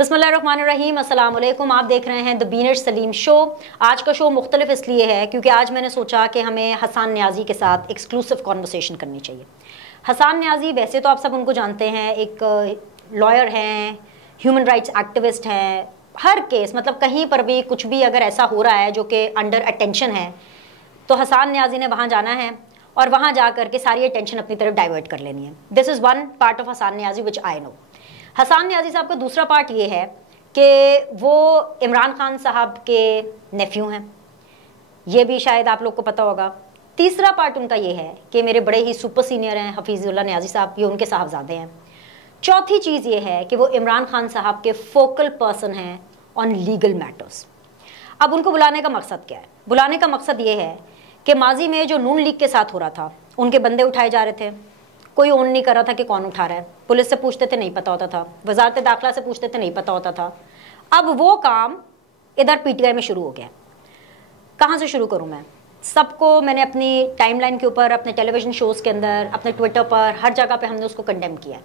बिस्मिल्लाहिर्रहमानिर्रहीम, अस्सलाम वालेकुम। आप देख रहे हैं द बीनर सलीम शो। आज का शो मुख्तलिफ इसलिए है क्योंकि आज मैंने सोचा कि हमें हसन न्याजी के साथ एक्सक्लूसिव कॉन्वर्सेशन करनी चाहिए। हसन न्याजी वैसे तो आप सब उनको जानते हैं, एक लॉयर हैं, ह्यूमन राइट्स एक्टिविस्ट हैं। हर केस मतलब कहीं पर भी कुछ भी अगर ऐसा हो रहा है जो कि अंडर अटेंशन है तो हसन न्याजी ने वहाँ जाना है और वहाँ जा करके सारी अटेंशन अपनी तरफ डाइवर्ट कर लेनी है। This is one part of Hasan Niazi which I know. Hasan Niazi साहब का दूसरा पार्ट ये है कि वो इमरान खान साहब के नेफ्यू हैं, ये भी शायद आप लोग को पता होगा। तीसरा पार्ट उनका ये है कि मेरे बड़े ही सुपर सीनियर हैं हफीजुल्लाह न्याजी साहब, ये उनके साहबजादे हैं। चौथी चीज़ ये है कि वो इमरान खान साहब के फोकल पर्सन हैं ऑन लीगल मैटर्स। अब उनको बुलाने का मकसद क्या है? बुलाने का मकसद ये है कि माजी में जो नून लीग के साथ हो रहा था, उनके बंदे उठाए जा रहे थे, कोई ओन नहीं कर रहा था कि कौन उठा रहा है। पुलिस से पूछते थे नहीं पता होता था, वजारत दाखिला से पूछते थे नहीं पता होता था। अब वो काम इधर पीटीआई में शुरू हो गया। कहाँ से शुरू करूँ मैं? सबको मैंने अपनी टाइमलाइन के ऊपर, अपने टेलीविजन शोज़ के अंदर, अपने ट्विटर पर, हर जगह पे हमने उसको कंडेम किया।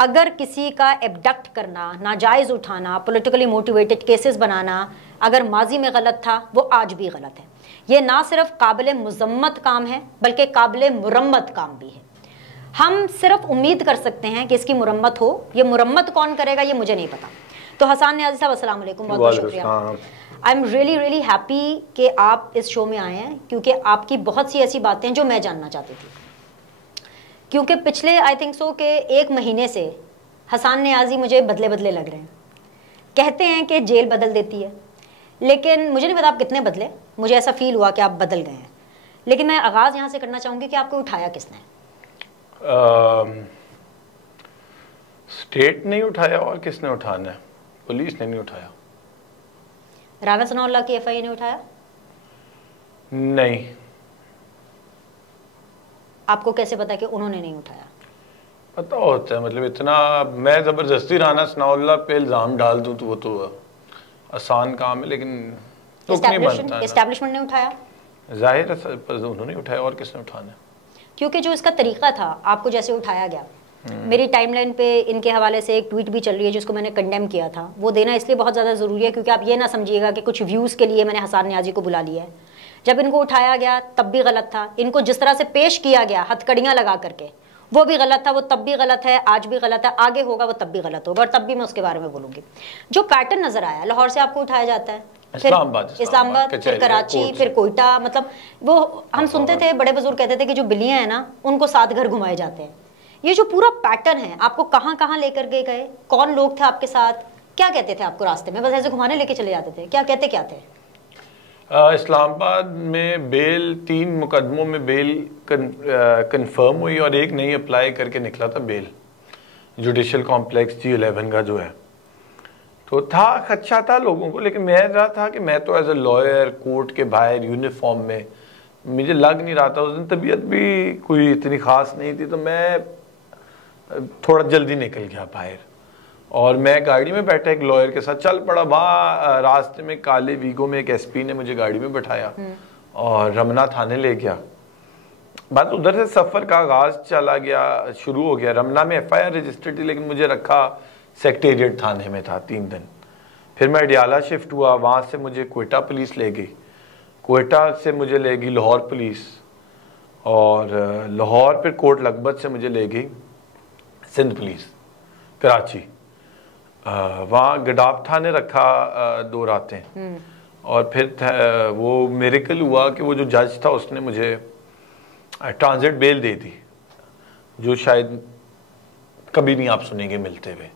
अगर किसी का एबडक्ट करना, नाजायज़ उठाना, पॉलिटिकली मोटिवेटेड केसेस बनाना अगर माजी में गलत था, वो आज भी गलत है। ये ना सिर्फ काबिल मुज़म्मत काम है बल्कि काबिल मुरम्मत काम भी है। हम सिर्फ उम्मीद कर सकते हैं कि इसकी मुरम्मत हो। ये मुरम्मत कौन करेगा ये मुझे नहीं पता। तो हसन न्याजी साहब, अस्सलाम वालेकुम, बहुत बहुत शुक्रिया। आई एम रियली हैप्पी कि आप इस शो में आए हैं क्योंकि आपकी बहुत सी ऐसी बातें जो मैं जानना चाहती थी। क्योंकि पिछले आई थिंक सो के 1 महीने से हसन न्याजी मुझे बदले बदले लग रहे हैं। कहते हैं कि जेल बदल देती है, लेकिन मुझे नहीं पता आप कितने बदले। मुझे ऐसा फील हुआ कि आप बदल गए हैं। लेकिन मैं आगाज़ यहाँ से करना चाहूँगी कि आपको उठाया किसने? स्टेट नहीं उठाया और किसने उठाना है? पुलिस ने नहीं उठाया। राना सनाउल्लाह की एफआईआर ने उठाया? नहीं। आपको कैसे पता कि उन्होंने नहीं उठाया? पता होता है, मतलब इतना मैं जबरदस्ती राना सनाउल्लाह पे इल्जाम डाल दूं तो वो तो आसान काम है, लेकिन तो नहीं बनता। एस्टैब्लिशमेंट ने उठाया? जाहिर है उन्होंने उठाया, और किसने उठाना है? क्योंकि जो इसका तरीका था, आपको जैसे उठाया गया, मेरी टाइमलाइन पे इनके हवाले से एक ट्वीट भी चल रही है जिसको मैंने कंडेम किया था। वो देना इसलिए बहुत ज़्यादा ज़रूरी है क्योंकि आप ये ना समझिएगा कि कुछ व्यूज़ के लिए मैंने हसन न्याजी को बुला लिया है। जब इनको उठाया गया तब भी गलत था। इनको जिस तरह से पेश किया गया हथकड़ियाँ लगा करके, वो भी गलत था। वो तब भी गलत है, आज भी गलत है, आगे होगा वो तब भी गलत होगा, और तब भी मैं उसके बारे में बोलूँगी। जो पैटर्न नज़र आया, लाहौर से आपको उठाया जाता है, इस्लामाबाद, फिर कराची, फिर कोयटा। मतलब वो हम सुनते थे, बड़े बुजुर्ग कहते थे कि जो बिल्लियाँ हैं ना, उनको 7 घर घुमाए जाते हैं। ये जो पूरा पैटर्न है, आपको कहाँ कहाँ लेकर के गए? कौन लोग थे आपके साथ? क्या कहते थे आपको रास्ते में? बस ऐसे घुमाने लेके चले जाते थे? क्या कहते क्या थे? इस्लामाबाद में बेल, 3 मुकदमों में बेल कंफर्म हुई और एक नहीं अप्लाई करके निकला था बेल, जुडिशल कॉम्प्लेक्स G11 का जो है। तो था, खदशा था लोगों को, लेकिन मैं रहा था कि मैं तो एज ए लॉयर कोर्ट के बाहर यूनिफॉर्म में, मुझे लग नहीं रहा था। उस दिन तबीयत भी कोई इतनी ख़ास नहीं थी, तो मैं थोड़ा जल्दी निकल गया बाहर और मैं गाड़ी में बैठा एक लॉयर के साथ चल पड़ा। वहाँ रास्ते में काले वीगो में एक एसपी ने मुझे गाड़ी में बैठाया और रमना थाने ले गया। बस उधर से सफ़र का आगाज़ चला गया, शुरू हो गया। रमना में एफआईआर रजिस्टर्ड थी, लेकिन मुझे रखा सेक्रेटेरिएट थाने में था 3 दिन। फिर मैं अडियाला शिफ्ट हुआ, वहाँ से मुझे कोयटा पुलिस ले गई, कोयटा से मुझे ले गई लाहौर पुलिस, और लाहौर फिर कोट लखपत से मुझे ले गई सिंध पुलिस कराची। वहाँ गडाफ थाने रखा 2 रातें। और फिर वो मिरेकल हुआ कि वो जो जज था उसने मुझे ट्रांजिट बेल दे दी, जो शायद कभी नहीं आप सुनेंगे मिलते हुए।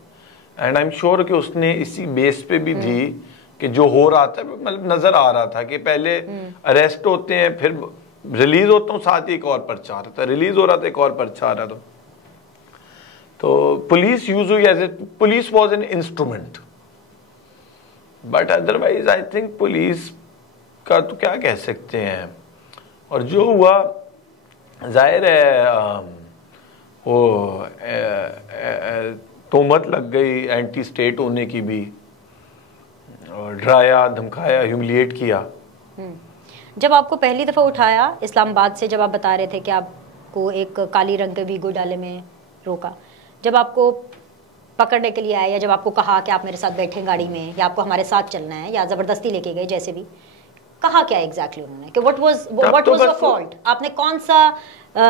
एंड आई एम श्योर कि उसने इसी बेस पे भी दी कि जो हो रहा था, मतलब नजर आ रहा था कि पहले अरेस्ट होते हैं, फिर रिलीज होता हूँ, साथ ही एक और पर्चा आ रहा था, रिलीज हो रहा था, एक और पर्चा आ रहा था। तो पुलिस यूज हुई as a, police was an instrument, but otherwise I think police का तो क्या कह सकते हैं। और जो हुआ जाहिर है वो तोहमत लग गई एंटी स्टेट होने की भी, और डराया, धमकाया, ह्यूमिलिएट किया। जब आपको पहली दफ़ा उठाया इस्लामाबाद से, जब आप बता रहे थे कि आपको एक काली रंग के वीगो डाले में रोका, जब आपको पकड़ने के लिए आए, या जब आपको कहा कि आप मेरे साथ बैठे गाड़ी में, या आपको हमारे साथ चलना है, या ज़बरदस्ती लेके गए, जैसे भी कहा क्या एग्जैक्टली उन्होंने कि व्हाट वाज योर फॉल्ट, आपने कौन सा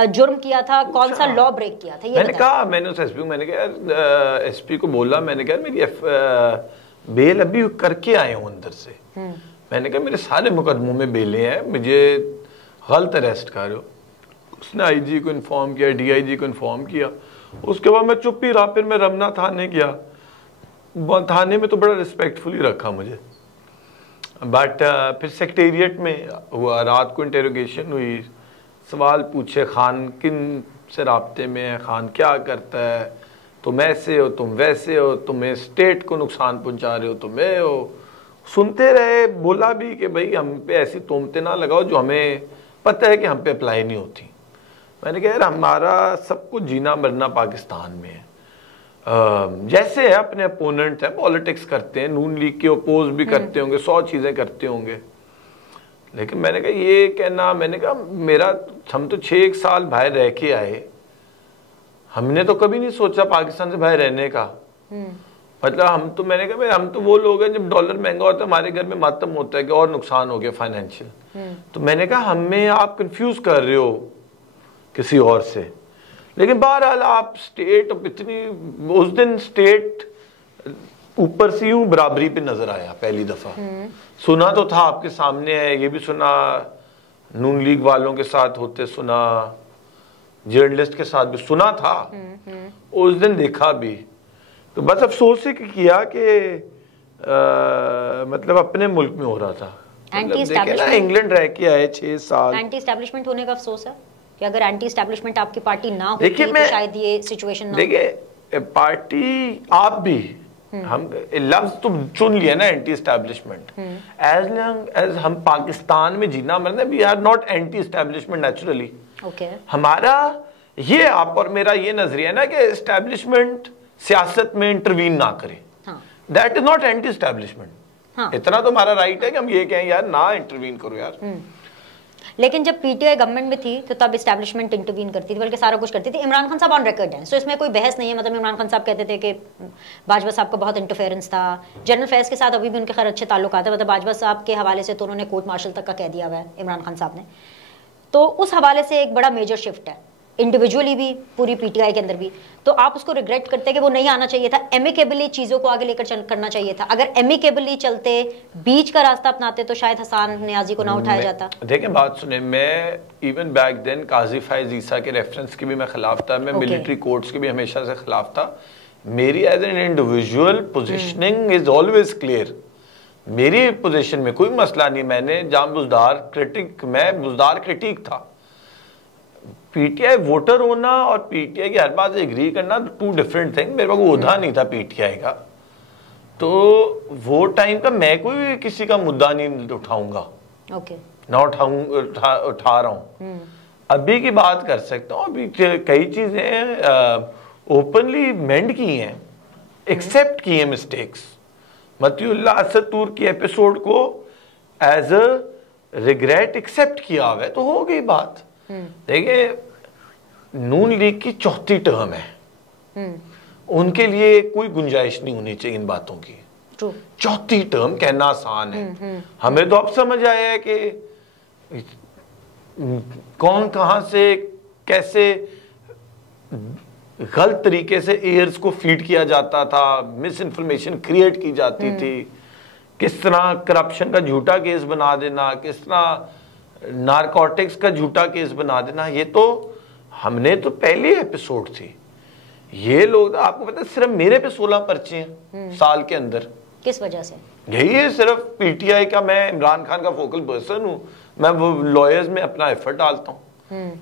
जुर्म किया था, कौन सा लॉ ब्रेक किया था? ये मैंने कहा, मैंने उस एसपी को, मैंने कहा एसपी को बोला, मैंने कहा मेरी बेल अभी करके आए हूँ अंदर से। मैंने कहा मेरे सारे मुकदमों में बेलें हैं, मुझे गलत अरेस्ट कर रहे हो। उसने आईजी को इन्फॉर्म किया, डीआईजी को इन्फॉर्म किया। उसके बाद मैं चुप ही रहा। फिर मैं रमना थाने गया। थाने में तो बड़ा रिस्पेक्टफुली रखा मुझे, बट फिर सेक्रेटेरिएट में हुआ, रात को इंटेरोगेशन हुई, सवाल पूछे, खान किन से राब्ते में है, खान क्या करता है, तुम ऐसे हो, तुम वैसे हो, तुम्हें स्टेट को नुकसान पहुंचा रहे हो, तुम ये हो। सुनते रहे। बोला भी कि भाई हम पे ऐसी तोहमतें ना लगाओ जो हमें पता है कि हम पे अप्लाई नहीं होती। मैंने कहा यार हमारा सब कुछ जीना मरना पाकिस्तान में है। जैसे है अपने अपोनेंट है, पॉलिटिक्स करते हैं, नून लीग के अपोज भी करते होंगे, 100 चीजें करते होंगे, लेकिन मैंने कहा ये कहना, मैंने कहा मेरा, हम तो 6 साल बाहर रह के आए, हमने तो कभी नहीं सोचा पाकिस्तान से बाहर रहने का। मतलब हम तो, मैंने कहा हम तो वो लोग हैं जब डॉलर महंगा होता है हमारे घर में मातम होता है कि और नुकसान हो गया फाइनेंशियल। तो मैंने कहा हमें आप कंफ्यूज कर रहे हो किसी और से। लेकिन बहरहाल आप स्टेट इतनी, उस दिन स्टेट ऊपर से यूं बराबरी पे नजर आया पहली दफा। सुना तो था आपके सामने है, ये भी सुना नून लीग वालों के साथ होते सुना, जर्नलिस्ट के साथ भी सुना था, उस दिन देखा भी। तो बस अफसोस ही किया कि मतलब अपने मुल्क में हो रहा था। मतलब इंग्लैंड रह के आए 6 साल। एंटी एस्टैब्लिशमेंट होने का अफसोस है कि अगर एंटी एस्टैब्लिशमेंट आपकी पार्टी ना होती तो शायद ये सिचुएशन ना। देखिए पार्टी आप भी, हम लफ्ज तो चुन लिया ना anti establishment. As long as हम पाकिस्तान में जीना मरना, we are not anti establishment naturally. हमारा ये आप और मेरा ये नजरिया ना कि एस्टैब्लिशमेंट सियासत में इंटरवीन ना करे, that is not anti establishment. इतना तो हमारा राइट है कि हम ये कहें यार ना इंटरवीन करो यार। लेकिन जब पीटीआई गवर्नमेंट में थी तो तब एस्टैब्लिशमेंट इंटरवीन करती थी, बल्कि सारा कुछ करती थी। इमरान खान साहब ऑन रिकॉर्ड हैं, सो इसमें कोई बहस नहीं है। मतलब इमरान खान साहब कहते थे कि बाजवा साहब का बहुत इंटरफेरेंस था। जनरल फैज के साथ अभी भी उनके खैर अच्छे ताल्लुक आते हैं, मतलब बाजवा साहब के हवाले से तो उन्होंने कोर्ट मार्शल तक का कह दिया हुआ है इमरान खान साहब ने। तो उस हवाले से एक बड़ा मेजर शिफ्ट है इंडिविजुअली भी, पूरी पीटीआई के अंदर भी। तो आप उसको रिग्रेट करते हैं कि वो नहीं आना चाहिए था, एमिकेबली चीज़ों को आगे लेकर करना चाहिए था। अगर एमिकेबली चलते, बीच का रास्ता अपनाते तो शायद हसान नियाजी को ना उठाया जाता। देखिए बात सुने, मैं इवन बैक देन काजी फैज ईसा के रेफरेंस की भी मैं खिलाफ था, मैं मिलिट्री कोर्ट्स के भी हमेशा से खिलाफ था। मेरी as an individual positioning is always clear. मेरी पोजिशन में कोई मसला नहीं। मैंने जाम बुजदार क्रिटिक, मैं बुजदार क्रिटिक था। पीटीआई वोटर होना और पीटीआई की हर बात से एग्री करना 2 डिफरेंट थिंग। मेरे पास ओहदा नहीं था पीटीआई का, तो वो टाइम का मैं कोई किसी का मुद्दा नहीं उठाऊंगा, ना उठा रहा हूं। अभी की बात कर सकता हूँ। अभी कई चीजें ओपनली मेंड की हैं, एक्सेप्ट की हैं मिस्टेक्स। मतीउल्लाह असद तूर की एपिसोड को एज अ रिग्रेट एक्सेप्ट किया हुआ है, तो हो गई बात। देखिए नून लीग की 4थी टर्म है, उनके लिए कोई गुंजाइश नहीं होनी चाहिए इन बातों की। 4थी टर्म कहना आसान है। हमें तो अब समझ आया है कि कौन कहां से कैसे गलत तरीके से एयर्स को फीड किया जाता था, मिस इन्फॉर्मेशन क्रिएट की जाती थी, किस तरह करप्शन का झूठा केस बना देना, किस तरह नारकोटिक्स का झूठा केस बना देना। ये तो हमने तो पहली एपिसोड थी। ये लोग, आपको पता है सिर्फ मेरे पे 16 पर्चे हैं साल के अंदर। किस वजह से? यही है सिर्फ पीटीआई का। मैं इमरान खान का फोकल पर्सन हूँ, मैं वो लॉयर्स में अपना एफर्ट डालता हूँ।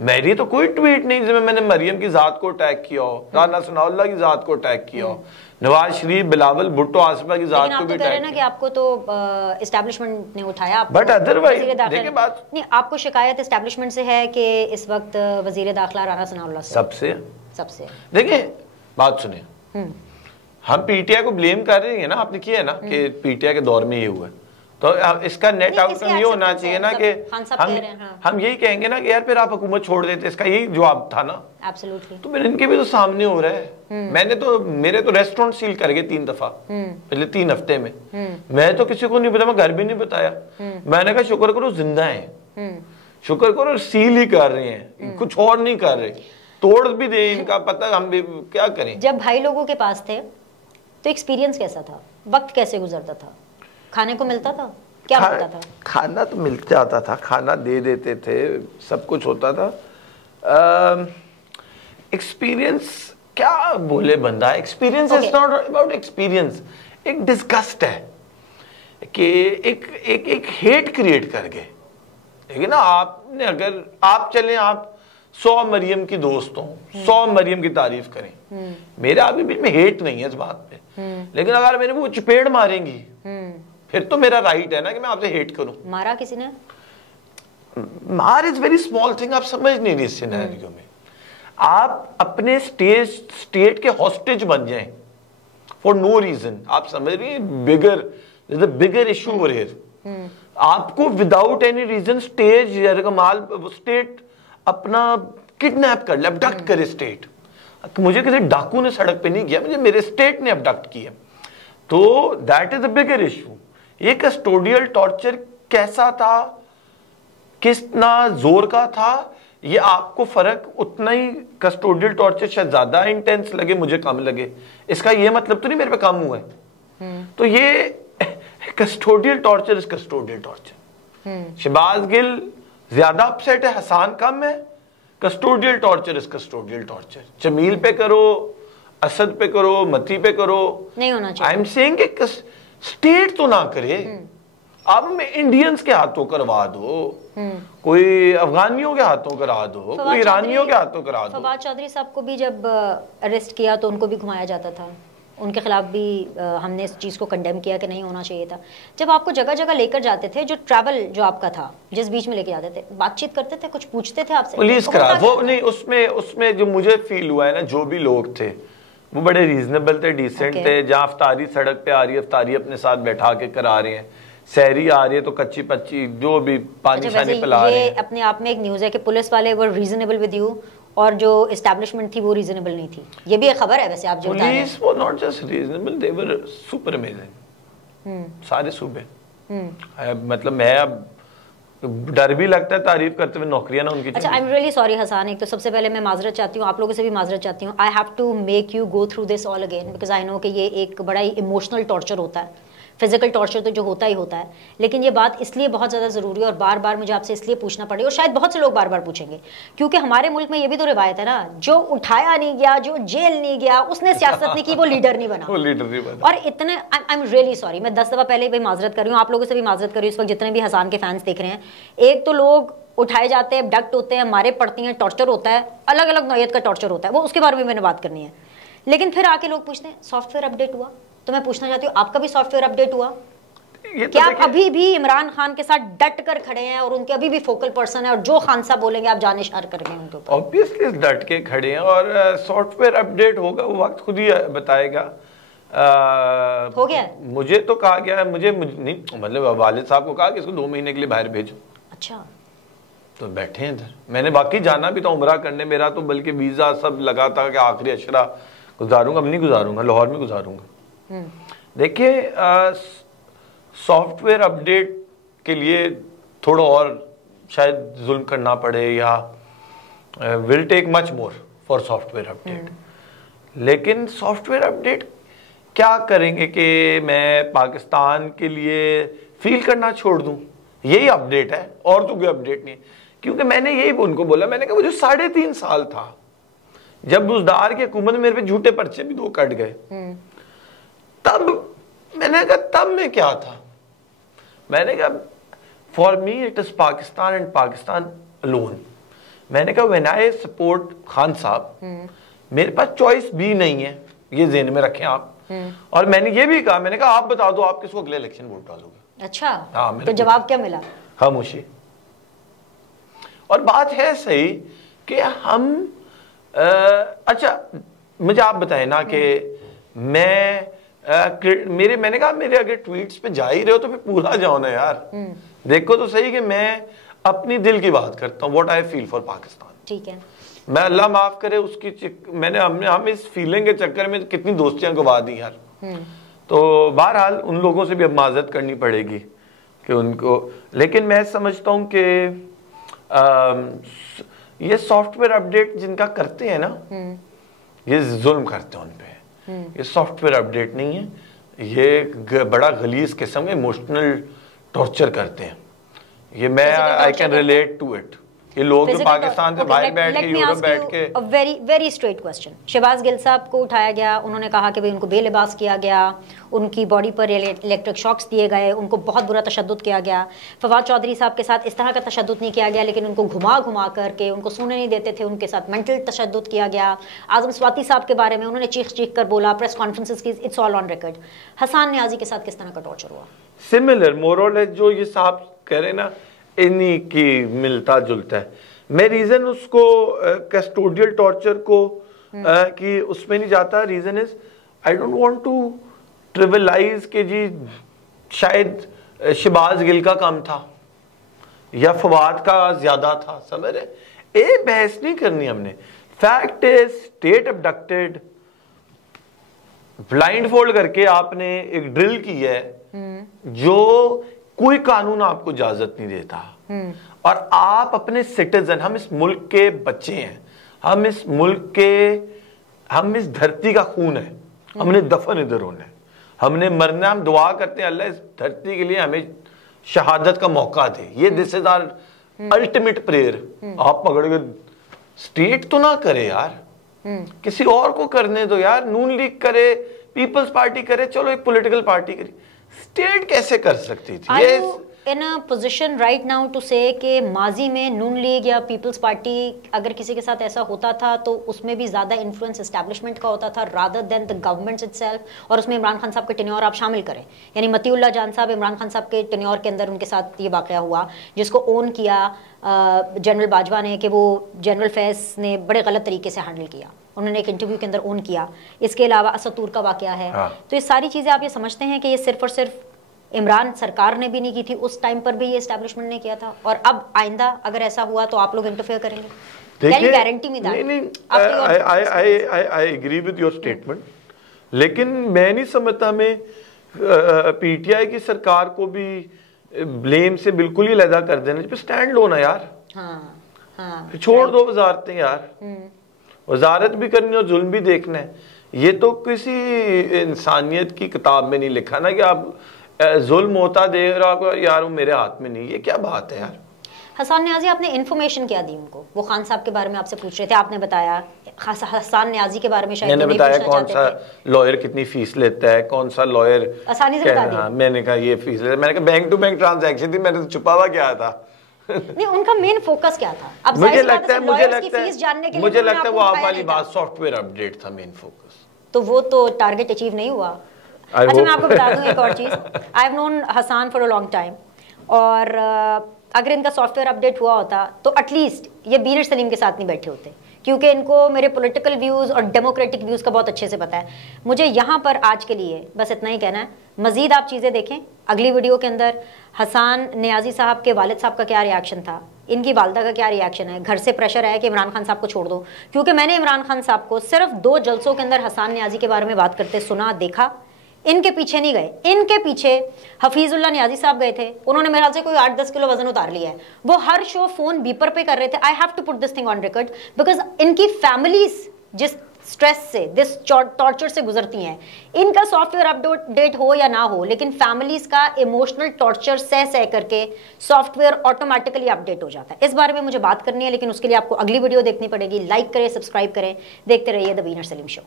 मेरी तो कोई ट्वीट नहीं जिसमें मैंने मरियम की जात को अटैक किया हो, राना सनाउल्लाह की जात को अटैक किया हो, नवाज शरीफ, बिलावल भुट्टो, आसिफा की जात को भी अटैक किया। कि आपको तो एस्टैब्लिशमेंट ने उठाया, बट अदरवाइज देखिए बात नहीं, आपको शिकायत एस्टैब्लिशमेंट से है कि इस वक्त वजीर दाखिला राना सनाउल्लाह सबसे देखिए बात सुने, हम पीटीआई को ब्लेम कर रहे हैं ना, आपने किया है ना कि पीटीआई के दौर में ये हुआ है। तो इसका नेट आउटकम ये होना चाहिए ना कि हम यही कहेंगे ना कि यार फिर आप हुकूमत छोड़ देते, इसका यही जवाब था ना। एब्सोल्युटली। तो फिर इनके भी तो सामने हो रहा है। मेरे तो रेस्टोरेंट सील कर गए 3 दफा पहले 3 हफ्ते में। मैं तो किसी को नहीं बताया, मैं घर भी नहीं बताया। मैंने कहा शुक्र करो जिंदा है, शुक्र करो सील ही कर रहे हैं, कुछ और नहीं कर रहे, तोड़ भी दे इनका पता, हम भी क्या करें। जब भाई लोगों के पास थे तो एक्सपीरियंस कैसा था, वक्त कैसे गुजरता था, खाने को मिलता था, क्या होता था? खाना तो मिल जाता था, खाना दे देते थे, सब कुछ होता था। एक्सपीरियंस क्या बोले बंदा, experience is not about experience, एक डिस्गस्ट है कि एक हेट क्रिएट कर गए। लेकिन ना आपने, अगर आप चले, आप 100 मरियम की दोस्त हो, 100 मरियम की तारीफ करें, मेरा अभी भी में हेट नहीं है इस बात पे, लेकिन अगर मेरे वो चपेड़ मारेंगी फिर तो मेरा राइट है ना कि मैं आपसे हेट करूं। मारा किसी ने? मार इज वेरी स्मॉल थिंग, आप समझ नहीं रही इस सिनेरियो में। आप अपने स्टेट के हॉस्टेज बन जाएं फॉर नो रीजन, आप समझ रही हैं, बिगर इशू ओवर हियर। आपको विदाउट एनी रीजन स्टेट अपना किडनैप कर लिया, अबडक्ट करे स्टेट। मुझे किसी डाकू ने सड़क पे नहीं किया, मुझे मेरे स्टेट ने अबडक्ट किया, तो that is a bigger issue. ये कस्टोडियल टॉर्चर कैसा था, कितना जोर का था, ये आपको फर्क उतना ही, कस्टोडियल टॉर्चर शायद ज्यादा इंटेंस लगे, मुझे कम लगे, इसका ये मतलब तो नहीं मेरे पे कम हुआ है। तो ये custodial torture is custodial torture. Shahbaz Gill ज्यादा अपसेट है, हसान कम है, custodial torture is custodial torture. Jameel पे करो, असद पे करो, मती पे करो, नहीं होना चाहिए। आई एम सेइंग कि स्टेट तो ना करे, अब इंडियंस के हाथों करवा दो, कोई अफगानियों के हाथों करा दो, कोई ईरानियों के हाथों करा दो। फवाद चौधरी साहब को भी जब अरेस्ट किया तो उनको भी घुमाया जाता था, उनके खिलाफ भी हमने इस चीज़ को कंडेम किया कि नहीं होना चाहिए था। जब आपको जगह जगह लेकर जाते थे, जो ट्रैवल जो आपका था, जिस बीच में लेके जाते थे, बातचीत करते थे, कुछ पूछते थे आपसे? पुलिस करा वो नहीं, उसमें जो मुझे फील हुआ है ना, जो भी लोग थे वो बड़े रीजनेबल थे, डिसेंट थे। जहाँ अफ्तारी सड़क पे आ रही है, अफ्तारी अपने साथ बैठा के करा रहे हैं, सहरी आ रही है तो कच्ची पच्ची जो भी पानी शानी पिला रहे हैं। अपने आप में एक न्यूज़ है कि पुलिस वाले वो रीजनेबल विद यू, और जो एस्टैब्लिशमेंट थी वो रीजनेबल नहीं थी, ये भी एक खबर है वैसे आप जो बता रहे हैं। पुलिस वो not just reasonable, they were super amazing, सारे सूबे। मतलब मैं अब डर भी लगता है तारीफ करते हुए नौकरियां ना उनकी। अच्छा, I am really sorry Hassan, एक तो सबसे पहले मैं माजरत चाहती हूँ, आप लोगों से भी माजरत चाहती हूँ। I have to make you go through this all again because I know कि ये एक बड़ा ही इमोशनल टॉर्चर होता है, फिजिकल टॉर्चर तो जो होता ही होता है, लेकिन ये बात इसलिए बहुत ज़्यादा ज़रूरी है और बार बार मुझे आपसे इसलिए पूछना पड़ेगा, और शायद बहुत से लोग बार बार पूछेंगे, क्योंकि हमारे मुल्क में ये भी तो रिवायत है ना, जो उठाया नहीं गया, जो जेल नहीं गया, उसने सियासत नहीं की, वो लीडर नहीं बना। वो लीडर नहीं बना। और इतने, आई एम रियली सॉरी, मैं 10 दफ़ा पहले भी माजरत कर रही हूँ, आप लोगों से भी माजरत कर रही हूँ, इस वक्त जितने भी हसान के फैंस देख रहे हैं। एक तो लोग उठाए जाते हैं, अबडक्ट होते हैं, मारे पड़ती हैं, टॉर्चर होता है, अलग अलग नौयत का टॉर्चर होता है, वो उसके बारे में मैंने बात करनी है। लेकिन फिर आके लोग पूछते हैं सॉफ्टवेयर अपडेट हुआ, तो मैं पूछना चाहती हूँ आपका भी सॉफ्टवेयर अपडेट हुआ? क्या आप अभी भी इमरान खान के साथ डट कर खड़े हैं और उनके अभी भी फोकल पर्सन है, और जो खान साहब बोलेंगे आप जाने इशार करेंगे उनके ऊपर? ऑब्वियसली डट के खड़े हैं, और सॉफ्टवेयर अपडेट होगा, वो वक्त खुद ही बताएगा। हो गया? मुझे तो कहा गया है, मुझे नहीं, मतलब वालिद साहब को कहा कि इसको 2 महीने के लिए बाहर भेजो। अच्छा, तो बैठे हैं इधर। मैंने बाकी जाना भी था उमरा करने, मेरा तो बल्कि वीजा सब लगा था कि आखिरी अशरा गुजारूंगा, अब नहीं गुजारूंगा, लाहौर में गुजारूंगा। देखिए, सॉफ्टवेयर अपडेट के लिए थोड़ा और शायद जुल्म करना पड़े, या will take much more for software update. लेकिन सॉफ्टवेयर अपडेट क्या करेंगे कि मैं पाकिस्तान के लिए फील करना छोड़ दूं, यही अपडेट है और तो कोई अपडेट नहीं है। क्योंकि मैंने यही उनको बोला, मैंने कहा वो जो 3.5 साल था जब बुजदार की हुकूमत में मेरे पे झूठे पर्चे भी 2 कट गए, तब मैंने कहा, तब मैं क्या था, मैंने कहा for me it is Pakistan and Pakistan alone. मैंने कहा व्हेन आई सपोर्ट खान साहब, मेरे पास चॉइस भी नहीं है, ये ज़हन में रखें आप। और मैंने ये भी कहा, मैंने कहा आप बता दो आप किसको अगले इलेक्शन वोट डालोगे। अच्छा, हाँ, तो जवाब क्या मिला? खामोशी। और बात है सही कि हम अच्छा मुझे आप बताएं ना कि मैं मैंने कहा मेरे अगर ट्वीट्स पे जा ही रहे हो तो फिर पूरा जाओ ना यार। देखो तो सही कि मैं अपनी दिल की बात करता हूँ, what I feel for Pakistan. ठीक है, मैं अल्लाह माफ करे उसकी हम इस फीलिंग के चक्कर में कितनी दोस्तियां गवा दी यार। तो बहरहाल उन लोगों से भी अब माजरत करनी पड़ेगी कि उनको, लेकिन मैं समझता हूँ कि ये सॉफ्टवेयर अपडेट जिनका करते हैं ना, ये जुल्म करते हैं उन पे। ये सॉफ्टवेयर अपडेट नहीं है, ये बड़ा गलीज किस्म का इमोशनल टॉर्चर करते हैं। ये मैं I can relate to it. ये लोग जो पाकिस्तान से बाहर बैठ के यूरोप बैठ के very very straight question, Shahbaz Gill साहब को उठाया गया, उन्होंने कहा कि भाई उनको बेलिबास किया गया, उनकी बॉडी पर इलेक्ट्रिक शॉक्स दिए गए, उनको बहुत बुरा तशद्दुद किया गया। फवाद चौधरी साहब के साथ इस तरह का तशद्दुद नहीं किया गया, लेकिन उनको घुमा घुमा करके उनको सोने नहीं देते थे, उनके साथ मेंटल तशद्दुद किया गया। आजम स्वाति साहब के बारे में उन्होंने चीख चीख कर बोला, प्रेस कॉन्फ्रेंसेस की, it's all on record. Hassan Niazi के साथ किस तरह का टॉर्चर हुआ? सिमिलर मोरल है जो ये साहब कह रहे ना, इन्हीं की मिलता जुलता है। मैं रीजन उसको कस्टोडियल टॉर्चर को कि उसमें नहीं जाता। Reason is I don't want to trivialize के जी शायद शहबाज गिल का कम था या फवाद का ज्यादा था, समझ रहे। ये बहस नहीं करनी हमने। Fact is state abducted, blind fold करके आपने एक ड्रिल की है जो कोई कानून आपको इजाजत नहीं देता, और आप अपने सिटीजन, हम इस मुल्क के बच्चे हैं, हम इस मुल्क के, हम इस धरती का खून है, हमने दफन इधर होना है, हमने मरना। हम दुआ करते हैं अल्लाह इस धरती के लिए हमें शहादत का मौका दे। ये this is our ultimate prayer. आप पकड़ के स्टेट तो ना करे यार, किसी और को करने दो यार। नून लीग करे, पीपल्स पार्टी करे, चलो एक पॉलिटिकल पार्टी करे, स्टेट कैसे कर सकती थी? ये in a position right now to say कि माजी में नून लीग या पीपल्स पार्टी अगर किसी के साथ ऐसा होता था तो उसमें भी ज़्यादा इन्फ्लुएंस एस्टैब्लिशमेंट का होता था rather than the government itself, और उसमें इमरान खान साहब के टेन्योर आप शामिल करें, यानी मतीउल्लाह जान साहब इमरान खान साहब के टेन्योर के अंदर उनके साथ ये वाक़या हुआ जिसको ओन किया जनरल बाजवा ने कि वो जनरल फैज़ ने बड़े गलत तरीके से हैंडल किया, उन्होंने एक इंटरव्यू के अंदर ओन किया। इसके अलावा असतूर का वाक़या है। तो ये सारी चीज़ें आप ये समझते हैं कि ये सिर्फ और सिर्फ इमरान सरकार ने भी नहीं की थी, उस टाइम पर भी ये एस्टैब्लिशमेंट ने किया था, और अब आइंदा अगर ऐसा हुआ तो आप लोग इंटरफेयर करेंगे? देखिए, गारंटी में I agree with your statement, लेकिन मैं नहीं समझता मैं पीटीआई की सरकार को भी ब्लेम से बिल्कुल ही अलग कर देना, पे स्टैंड लो ना यार। छोड़ दो वजारतें यार, वजारत भी करनी और जुल्म भी देखना है। ये तो किसी इंसानियत की किताब में नहीं लिखा ना कि आप जुल्म होता देख रहा हो यार, वो मेरे हाथ में नहीं। ये क्या बात है यार? हसान न्याजी, आपने इन्फॉर्मेशन क्या दी उनको? वो खान साहब के बारे में आपसे पूछ रहे थे, आपने बताया। हसान न्याजी के बारे में शायद मैंने बताया कौन सा लॉयर कितनी फीस लेता है, कौन सा लॉयर आसानी से बता दिया। मैंने कहा ये फीस लेता है, मैंने कहा बैंक टू बैंक ट्रांजैक्शन थी, मैंने तो छुपा हुआ क्या था। नहीं, उनका मेन फोकस क्या था? अब मुझे लगता है वो आप वाली बात सॉफ्टवेयर अपडेट था मेन फोकस। तो वो तो टारगेट अचीव नहीं हुआ। अच्छा, मैं आपको बता दूं एक और चीज़। I have known Hasan for a long time, और अगर इनका सॉफ्टवेयर अपडेट हुआ होता तो एटलीस्ट ये बीनर सलीम के साथ नहीं बैठे होते, क्योंकि इनको मेरे पॉलिटिकल व्यूज़ और डेमोक्रेटिक व्यूज़ का बहुत अच्छे से पता है। मुझे यहाँ पर आज के लिए बस इतना ही कहना है। मज़ीद आप चीज़ें देखें अगली वीडियो के अंदर। हसान न्याजी साहब के वालिद साहब का क्या रिएक्शन था, इनकी वालदा का क्या रिएक्शन है। घर से प्रेशर आया कि इमरान खान साहब को छोड़ दो, क्योंकि मैंने इमरान खान साहब को सिर्फ 2 जलसों के अंदर हसान न्याजी के बारे में बात करते सुना, देखा। इनके पीछे नहीं गए, इनके पीछे हफीजुल्लाह न्याजी साहब गए थे, उन्होंने मेरे ख्याल से कोई 8-10 किलो वजन उतार लिया है। वो हर शो फोन बीपर पे कर रहे थे। I have to put this thing on record because इनकी फैमिलीज जिस स्ट्रेस से, दिस टॉर्चर से गुजरती हैं, इनका सॉफ्टवेयर अपडेट हो या ना हो, लेकिन फैमिलीज का इमोशनल टॉर्चर सह करके सॉफ्टवेयर ऑटोमेटिकली अपडेट हो जाता है। इस बारे में मुझे बात करनी है, लेकिन उसके लिए आपको अगली वीडियो देखनी पड़ेगी। लाइक करें, सब्सक्राइब करें, देखते रहिए द बीनर सलीम शो।